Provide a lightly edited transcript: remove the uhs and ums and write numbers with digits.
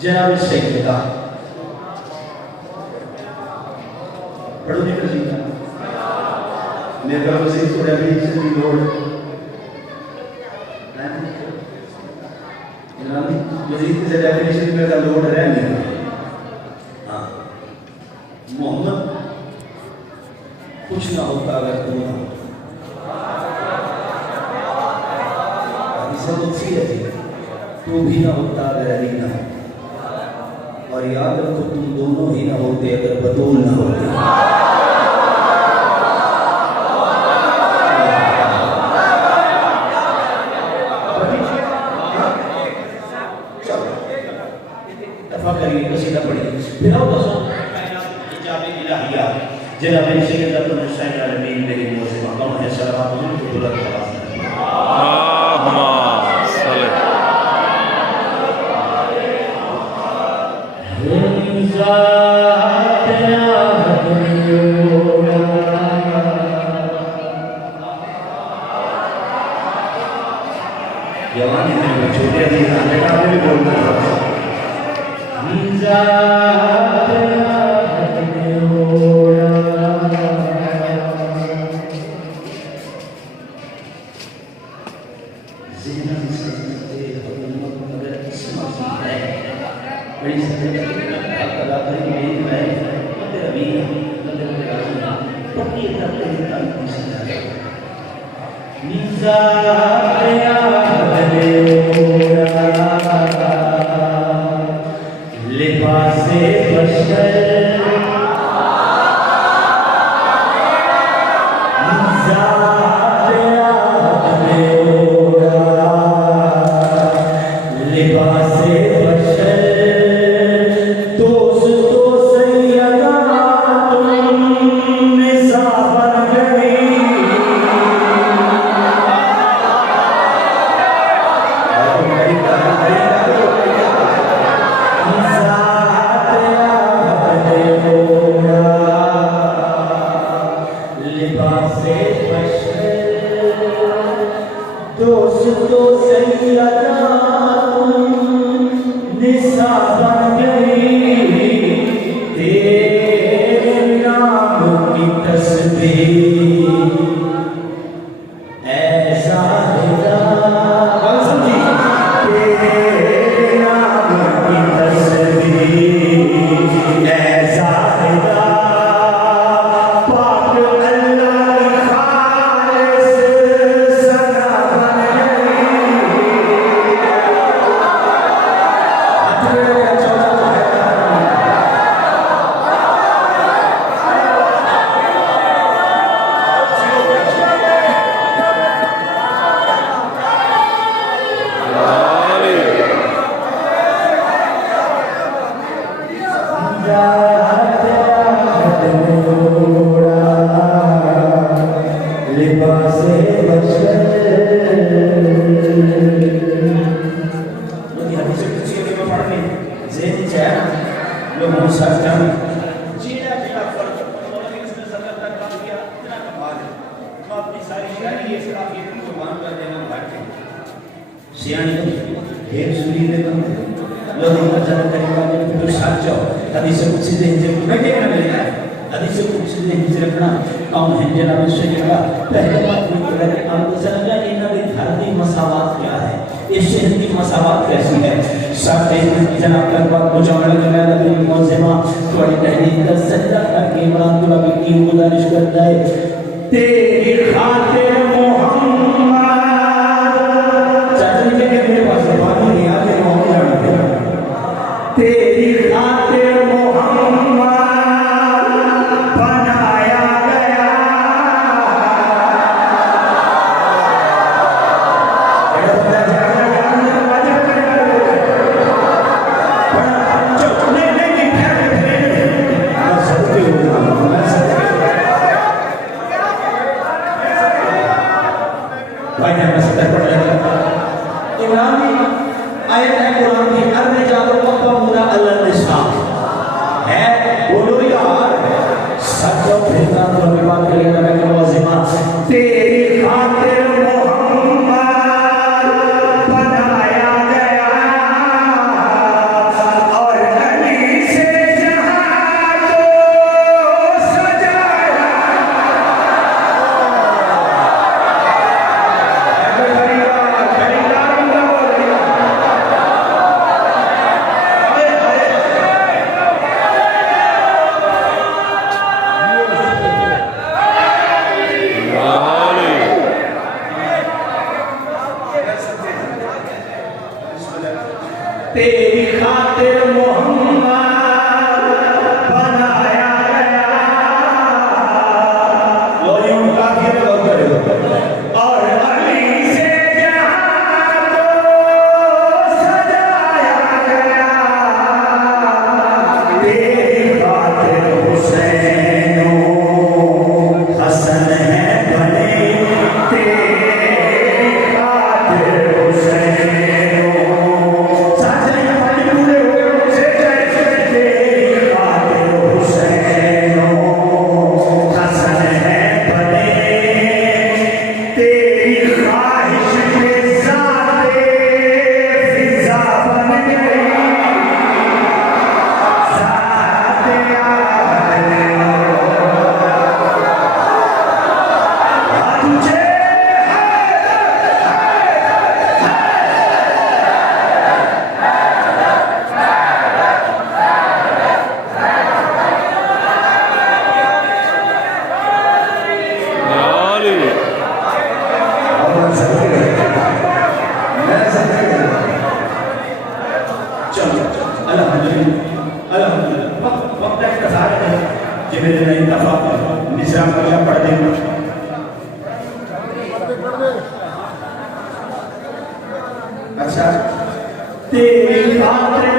जनाब सैयदा पढ़ो नहीं कर सीखा मेरे घर में से थोड़ा भी इज्जत की लोड़ जनाब मजीद से डेफिनेशन में का लोड़ रह नहीं हाँ मोहम्मद कुछ ना होता अगर तू ना होता इसे मुझसे है तू भी ना होता अगर अली ना होता और याद रखो तुम दोनों ही ना होते अगर बतूल ना होते दफा करिए कसीदा पढ़िए फिर आओ दसो इजाबे इलाहिया जनाब सैयदा तो हुसैन अलमीन मेरी मोज़िमा कौन है सलाम उनको बुलंद आवाज में जवानी में छोटे जी बेटा भी बोलना तेरी खातिर मोहम्मद बनाया गया तेरी खातिर मोहम्मद बनाया गया। लो यूं काफी गौर करो। और अली से जहां को सजाया गया। तेरी खातिर हुसैनो हसन है बने। तेरी खातिर हुसैनो साजन वाली पूरे हो से जैसे। तेरी खातिर हुसैनो हसन है बने। तेरी ख्वाहिश के ज़ाते फिज़ा बन गई। ज़ाते आले तुझे चलो अल्हम्दुलिल्लाह अल्हम्दुलिल्लाह वक्त एक कसार है जिन्हें नहीं दफा निशान करना पड़ देगा। अच्छा तेरी खातिर